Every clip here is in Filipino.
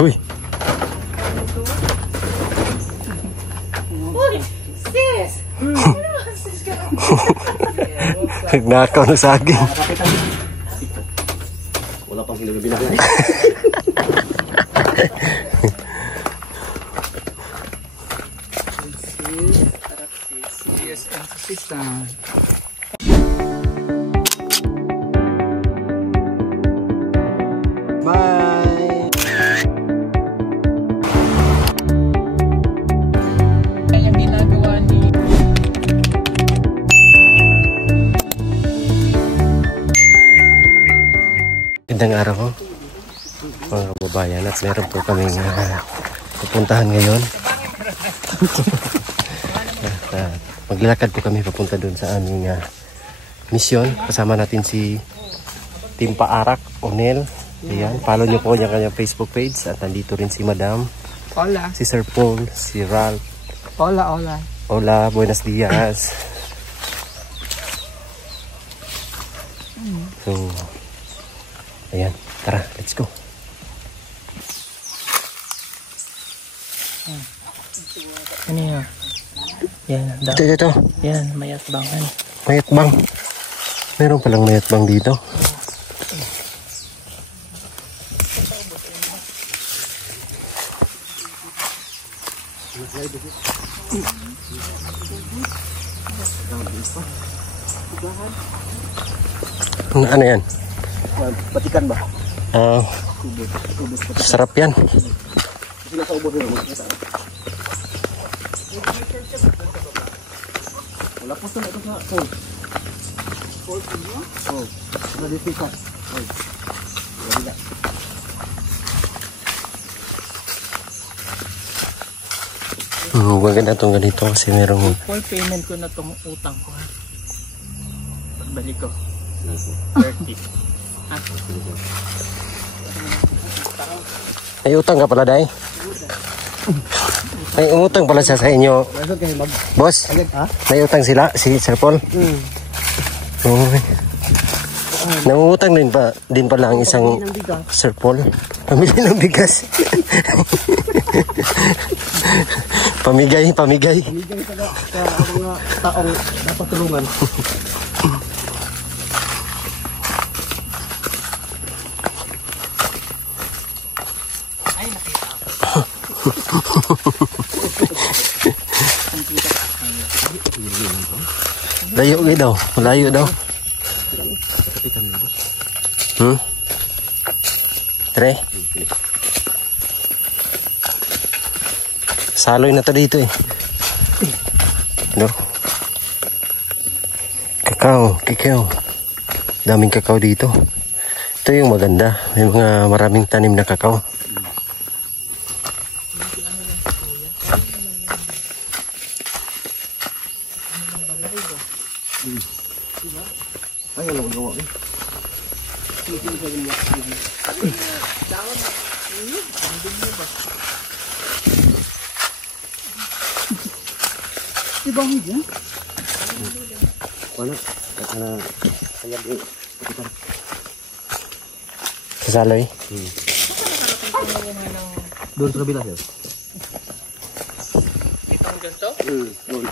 Uy! Uy! Sis! Sis ka lang. Nagnakaw na saging. Wala pang hilaw na binagay. Yes, and assistant. Bye! Yung ginagawa ni... Gandang araw ko, mga kababayan, at meron po kaming pupuntahan ngayon. Maglalakad po kami papunta doon sa aming misyon. Kasama natin si Team Paarak, Onel. Ayan, follow nyo po yung kanyang Facebook page. At nandito rin si Madam, Hola. si Sir Paul, si Ralph. Hola, hola. Hola, buenos dias. So, ayan, tara, let's go. Ano yun? Yan, Ito. yan, mayat bangan. Mayat bang. Meron palang mayat bang dito. Ano yan? Patikan ba? Sarap yan. Sila sa ubos nila. Wala po sa ito sa sol. Sol po niya? Oo. Nadisika. Oo. Wala. Maganda itong ganito kasi merong... Full payment ko na itong utang ko. Pagbalik ko. 30. May utang ka pala, Day? May utang pala siya sa inyo. Boss, may utang sila, si Sir Paul? Nangungutang din pala ang isang Sir Paul. Pamili ng bigas. Pamigay. Pamigay sa mga taong dapat tulungan. Ay, nakita ako. Layo daw. Tre? Saloy na to dito eh. No? Kakao. Daming kakao dito. Ito yung maganda. May mga maraming tanim na kakao. Ay, wala ko gawa. Diba mo dyan? Wala. Kaya di. Sa saloy? Doon sa kabila siya. Itong ganito? Doon.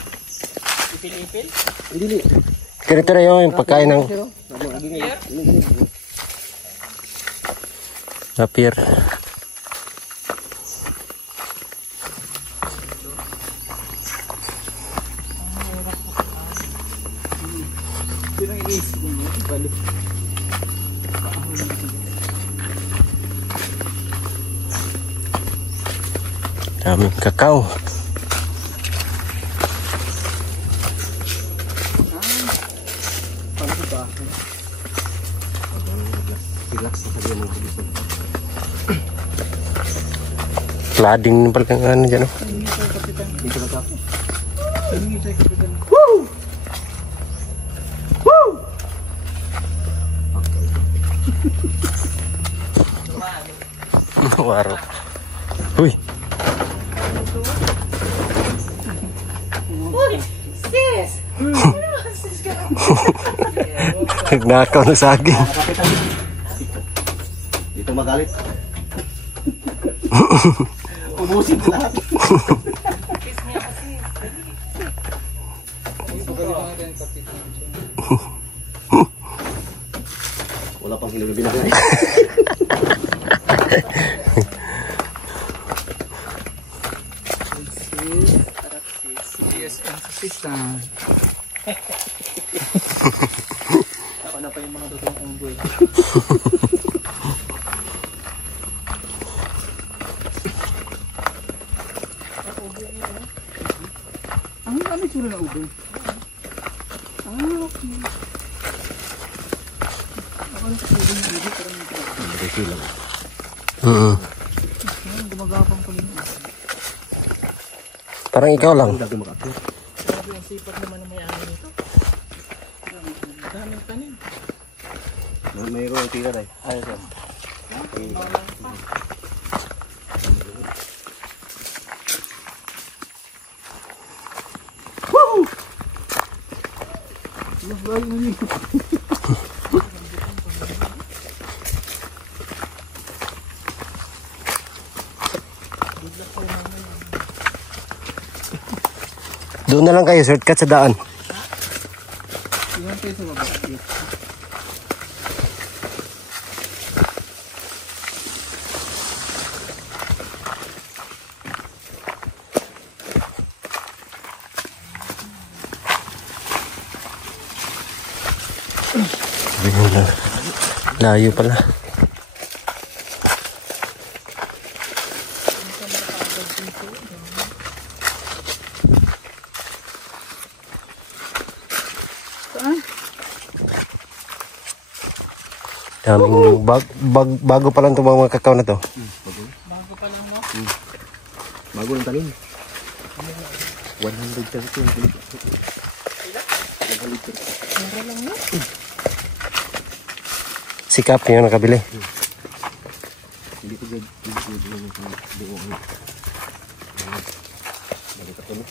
Ipil-ipil? Hindi. Ganito na yung pagkain ng Napier. Daming kakao. Lading pala ng ano dyan. Woo! Woo! Waro. Uy! Uy! Sis! Sis ka lang. Nagnakaw na saging. Dito magalit. Ubusin ko lahat. Wala pang hilaw na binagay. Ako na pa yung mga totoong unggoy. Ang dami sila na ubo. Okay. Ako na sa ubo ng ubo, parang gumagapang ko yun. Parang ikaw lang. Lagi makapit. Grabe ang sipag naman ng may-ari nito. Daming tanim. Mayroon tira tayo. Ayos yan. Doon na lang kayo, shortcut sa daan. Iwan tayo sa baba. Ayun na. Layo pala. Daming bago pa lang itong mga kakao na to. Bago pa lang mo. Bago ng talim. 100 pesos yung kulit. Mura lang mo. Sikap yung nakabili. Hindi ko dyan. Hindi ko ano. Balik ako no.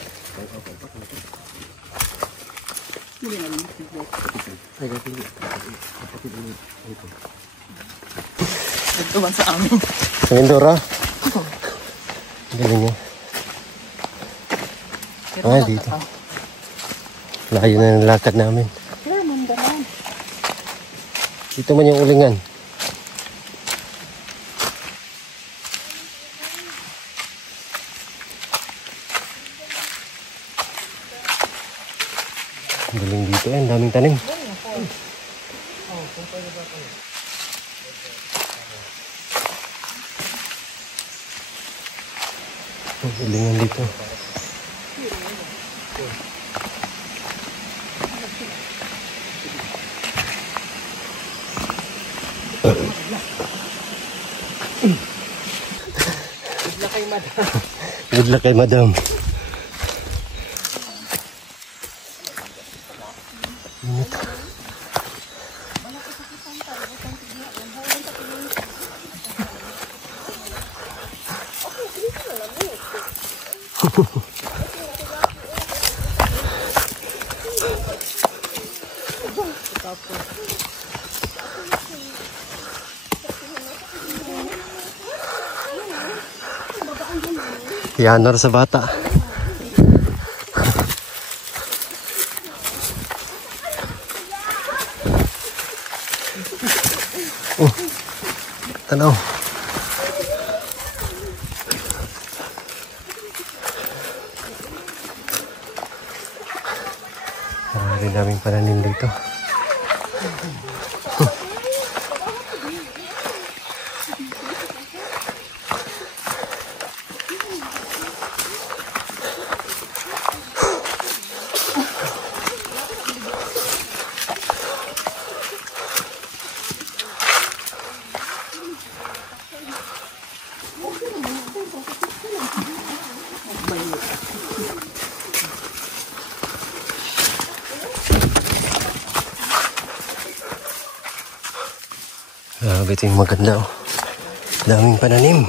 Hindi nga lang. Ay, kapili. Kapili. Ito. Ito man sa amin. Sa Mindoro? Galing niya. Ah, dito. Layo na ng lakad namin. Sure, mandaran. Dito man yung ulingan. Galing dito eh, ang daming tanim. Ang ulingan dito. Good luck kay madam. Yanor sa bata. Tanaw. Marami daming pananim dito. Grabe, ito yung maganda oh. Daming pananim.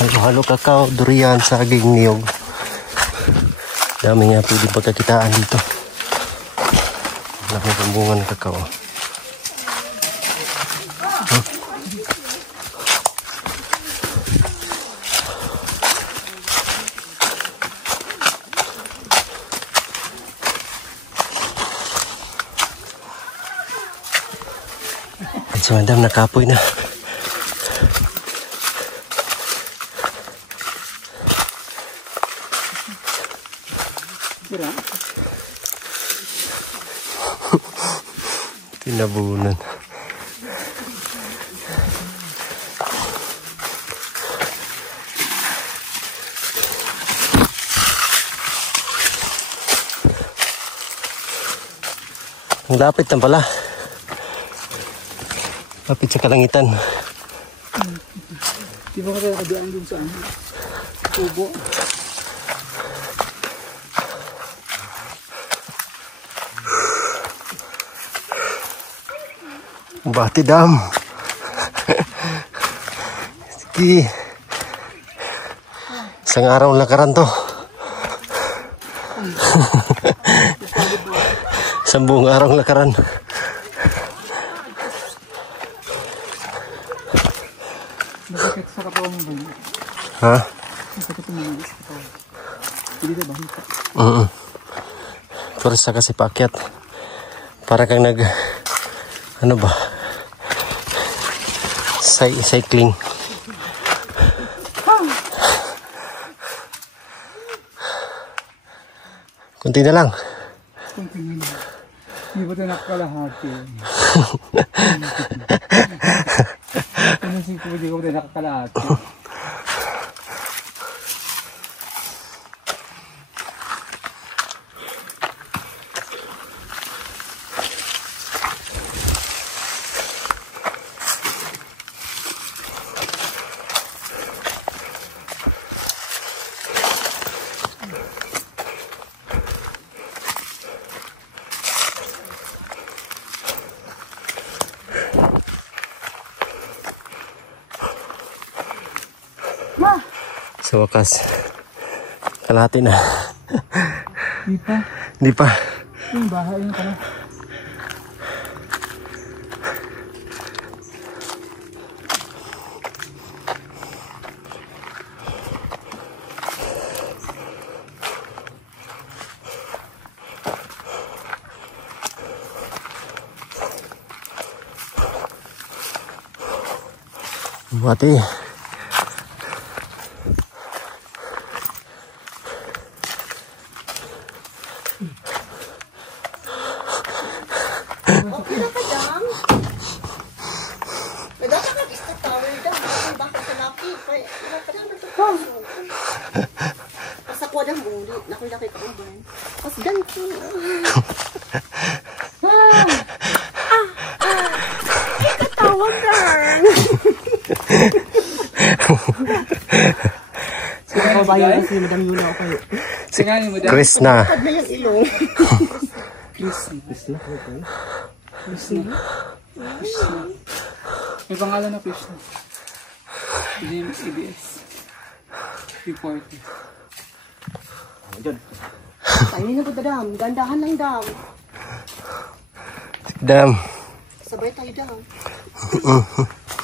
Halo-halo kakao, durian, saging, niyog. Dami nga pwedeng pagkakitaan dito. Laki ng bunga ng kakao. Si madam nakapoy na. Tinabunan. Ang lapit na pala. Lapit sa kalangitan. Di ba kasi nakadiaan dun sa ano? Tubo. Bati Dam. Sige. Isang araw lakaran to. Isang buong araw lakaran. Masakit sa katawan mo ba? Ha? Masakit mo ba sa katawan? Hindi na ba? Turista kasi paakyat. Para kang nag... Ano ba? Cycling. Kunti na lang. Kunti na lang. Hindi ba ito nakakalahati? Pinasing ko hindi ko ito nakakalahati. Sa wakas, kalahati na. Hindi pa. Hindi pa. Yung bahay yun pala. Mati. Okay na ka, Dam. Nagata ka, gusto tower, Dam. Bakit ka lapit? Kadang na ito. Pasakwa ng buri. Nakilaki ka ang burn. Pas ganito. Ikatawag, girl. Sino ko ba yun kasi Madam Yuna ako kayo? Chris na. Pag na yung ilong. Chris na. May pangalan na Chris na. James EBS. Reporter. Tayo na po, Dam. Gandahan lang, Dam. Dam. Sabay tayo, Dam.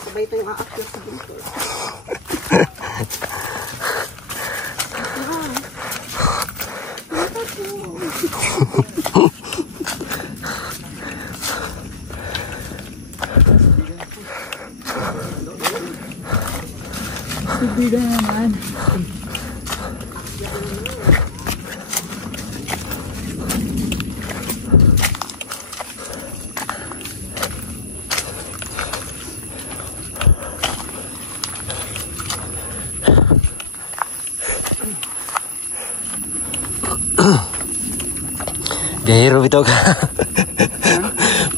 Sabay tayo yung aakyat sa bintol. Bida naman. Jahiro bitaw ka.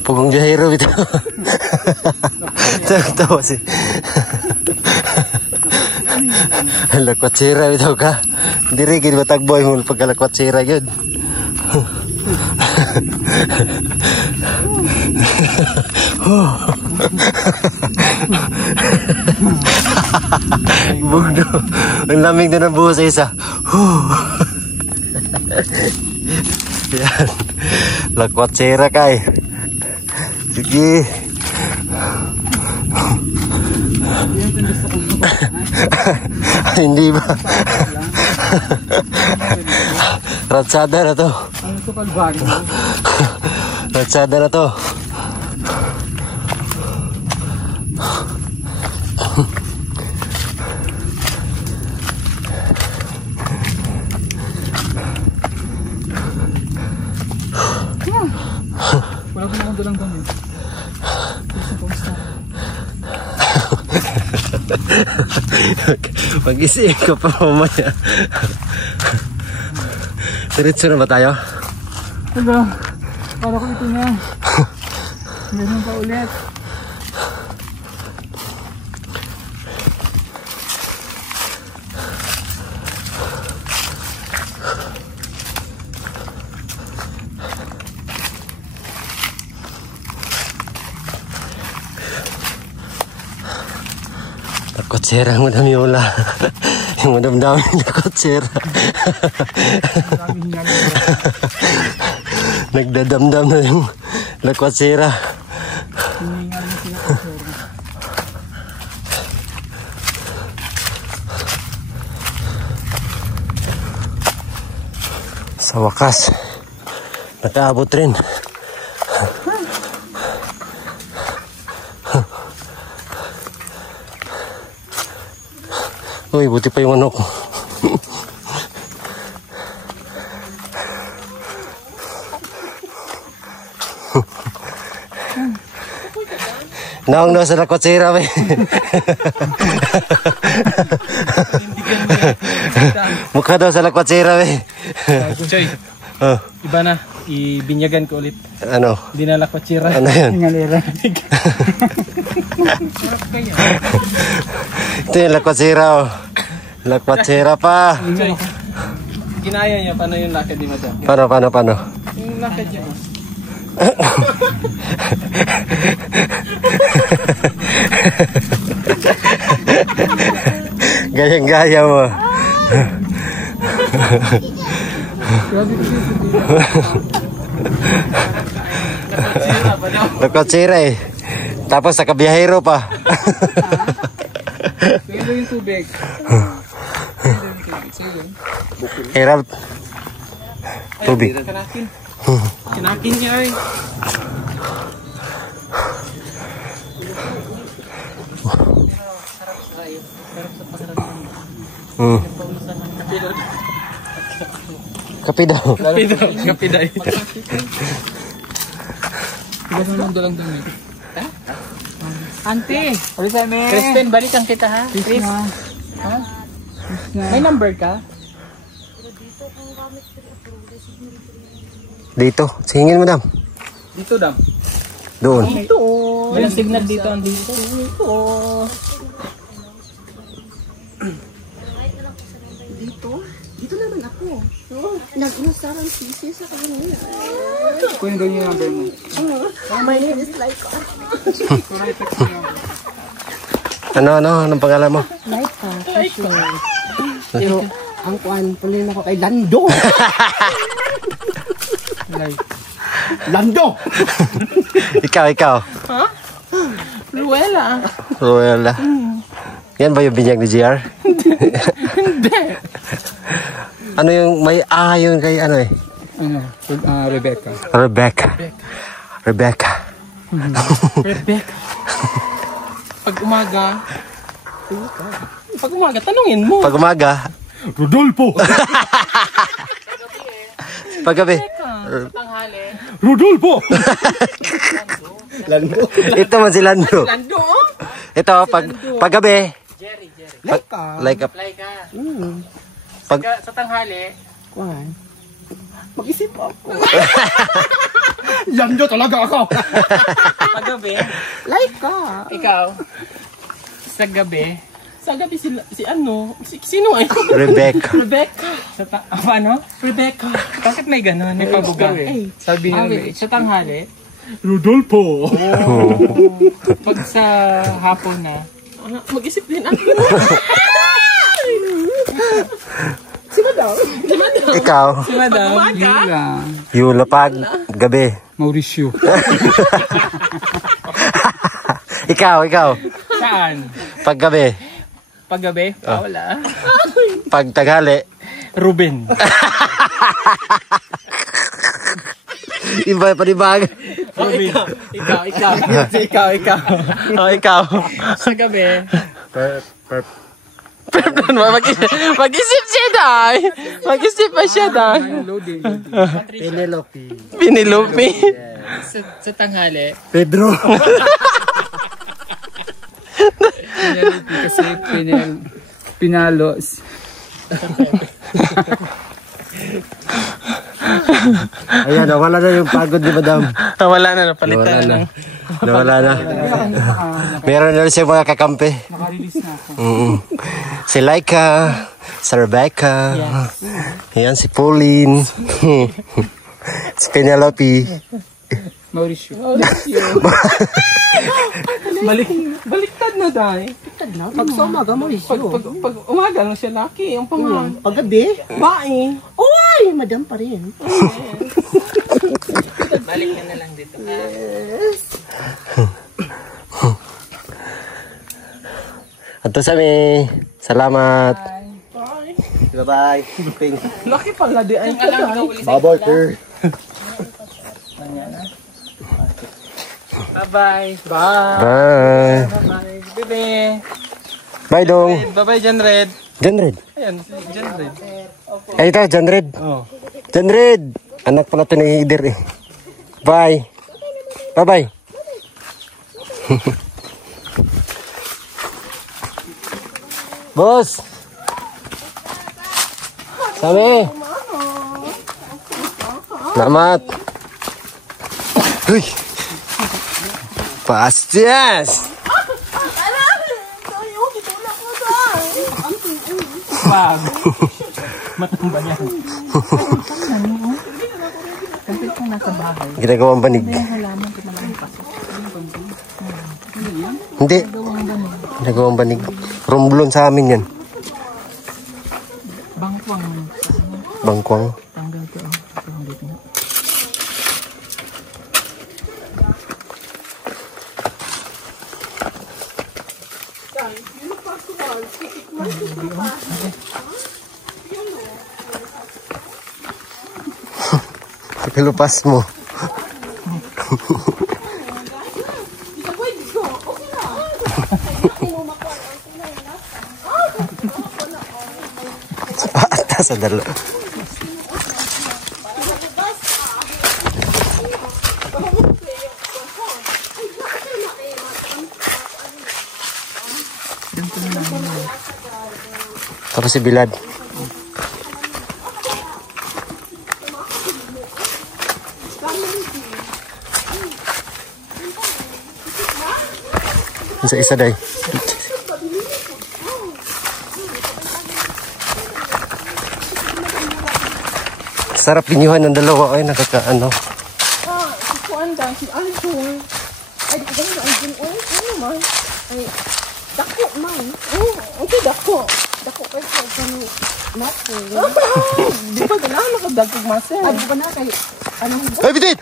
Pugong Jahiro bitaw. Tawa si. Lakwat sira bitaw ka. Diri gid matagboy mo pagkalakwat sira gyud. Bugdo. Ang lamig na ng buhos sa isa. Yan. Lakwat sira kay. Sige. Hindi ba? Ratsada na to. Ano ito kalbaryo? Ratsada na to. Mag-isip ka pa mamaya. Diretso na ba tayo? Ito, para ko ito na. Meron pa ulit. Kotsera ang madami wala. Yung madam-dami na kotsera. Nagdadamdam na yung lakotsera. Sa wakas, nakaabot rin. Uy, buti pa yung manok. Naong daw sa lakotsera, we. Mukha daw sa lakotsera, we. Choy, iba na. Ibinyagan ko ulit. Ano? Hindi na lakotsera. Ano yun? Ngalera. Ito yung lakotsera, oh. Lakotsera pa. Choy, ginaya niya. Paano yung lakad ni Madam? Paano? Yung lakad niya. Gayang-gaya mo. Lakotsera eh. Tapos sa kabiyahero pa. Ito yung tubig. Herald. Tubig. Kinakin niya ay. Kape daw. Kape daw. Iba naman dalang damit. Ante! Kristen, balikan kita ha? Chris? Ha? May number ka? Dito. Singin mo, dam. Dito, Dam. Doon. Dito. Walang signal dito. Dito. Dito naman ako. Nag-usarang sisi sa kanila. Kunin daw yung number mo. My name is Laika. Ano? Anong pangalan mo? Laika. Pero ang kuan, pulin ako kay Lando. Lando! Ikaw. Ha? Ruela. Ruela. Yan ba yung binyag ni JR? Hindi. Ano yung may yun kay ano eh? Ano? Rebecca. Rebecca. Rebecca. Pag umaga, tanungin mo. Pag umaga. Rodolfo. Pag gabi. Tanghali. Rodolfo! Lando. Ito man si Lando. Lando, oh? Ito, pag gabi. Jerry. Like Sa tanghali. Kuan. Mag-isip ako. Lando talaga ako! Paggabi. Laika. Ikaw. Sa gabi si ano? Sino ay? Rebecca. Rebecca. Ano? Rebecca. Bakit may gano'n? May pabuga. Sabi niya sa tanghali. Rodolfo! Pag sa hapon na. Mag-isip din ako. Ikaw. Si Madam. Yula pag gabi. Mauricio. Ikaw. Saan? Pag gabi. Paggabi? Wala. Pag taghali. Ruben. Iba pa ni bag. Ruben. Ikaw. Ikaw. Sa gabi. Mag-isip siya dahil. Mag-isip pa siya dahil. Penelope. Sa tanghali. Pedro. Penalty kasi pinalos. Ayan, nawala na yung pagod ni Madam. Wala na, napalitan na. Nawala na. Meron na rin siya mga kakampi. Naka-release na ako. Si Laika, si Rebecca, ayan si Pauline, si Penelope. Mauricio. Baliktad na dahil. Baliktad na. Pag sa umaga, Mauricio. Pag umaga lang siya laki. Yung pangalan. Paggabi. Bae. Uy, madam pa rin. Balik na lang dito. Yes. Ato sami. Salamat. Bye-bye. Laki pala di ay kada. Bye-bye. Bye-bye. Bye. Bye. Bye-bye. Bebe. Bye dong. Bye-bye, John Red. John Red. Ayan, si John Red. Ay, ito, John Red. Oh. John Red. Anak pala ito ni Hider eh. Bye. Bye-bye. Boss. Sami. Selamat. Uy. Pastias. Wow. Matamba niya. Kasi kung nasa bahay. Ginagawang banig. Halaman ko naman pasok. Hindi. Ginagawang banig. Romblon sa amin yan. Bangkwang. Bangkwang. Tanggal ko. Dito. Pilupas mo. Sa atas sa dalo. Tapos si Bilad. Isa-isa day. Sarap pinyuhan ng dalawa. Ay, nakakaano. Si Kuanda, si Aljon. Ay, di ba yung Aljon? Ano man? Ay, dako man. Okay, dako. Dako kayo sa kami. Mati. Di ba gano'n nakadagdag masin? Ay, di ba na kayo? Ano? Ay, bitin!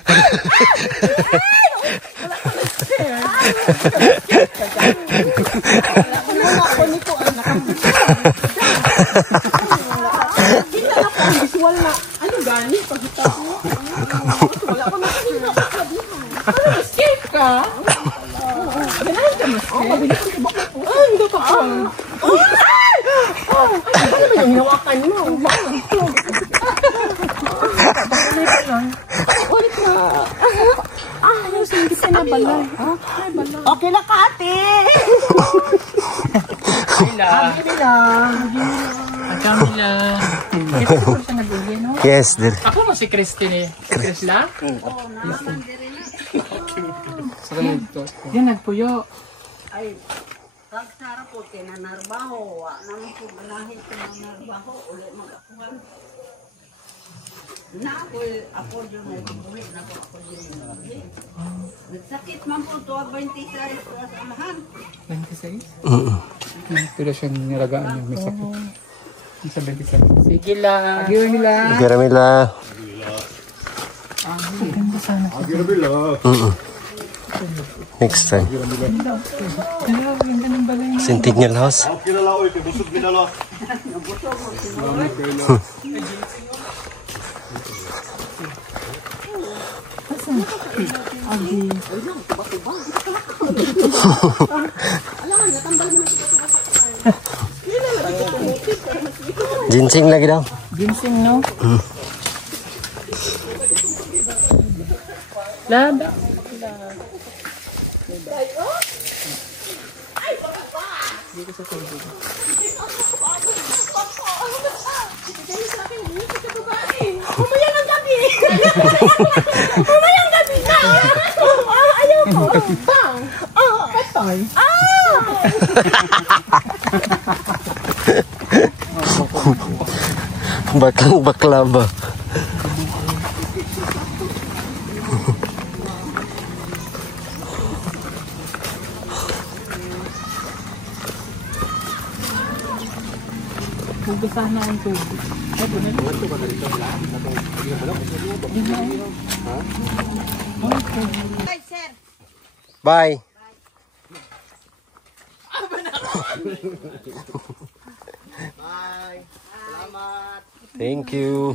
Ako nito ay nakambita. Kita na po ang visual na. Ano gani? Pagkita ko. Wala ko nakakita ko sabihan. Ano, escape ka? Ganahan ka mas. Pabili ko sa bakit po. Ay, hindi pa po. Ano ba yung hinawakan mo? Ulit na. Ayos, hindi ka na balay. Okay na, Kati. Camila. Ito po siya nag-uwi, no? Yes, dear. Ako mo si Christine eh. Si Crisla? Yan, nagpuyo. Ay, kagsara po, tinanarbaho. Naman po, ganahin tinanarbaho. Ulit mag-akuhan. Na ako dyan ay bubuhi na ako dyan. Nagsakit man po ito, 26 sa samahan. 26? Ito siyang nilagaan niya, may sakit. Sa 26. Sige lang. Sige lang. Garamila. Ganda sana. Next time. Hello, ganda ng balay niya. Centennial House. Ginseng lagi daw. Ginseng, no? Lada. ko sa tubig. Dahil sa akin, hindi ka babae. Mamaya ng gabi. Mamaya ng gabi na. Ayaw ko. Bang. Patay. Baklang bakla ba? Hugasan na ang tubig. Bye. Bye. Salamat. Thank you.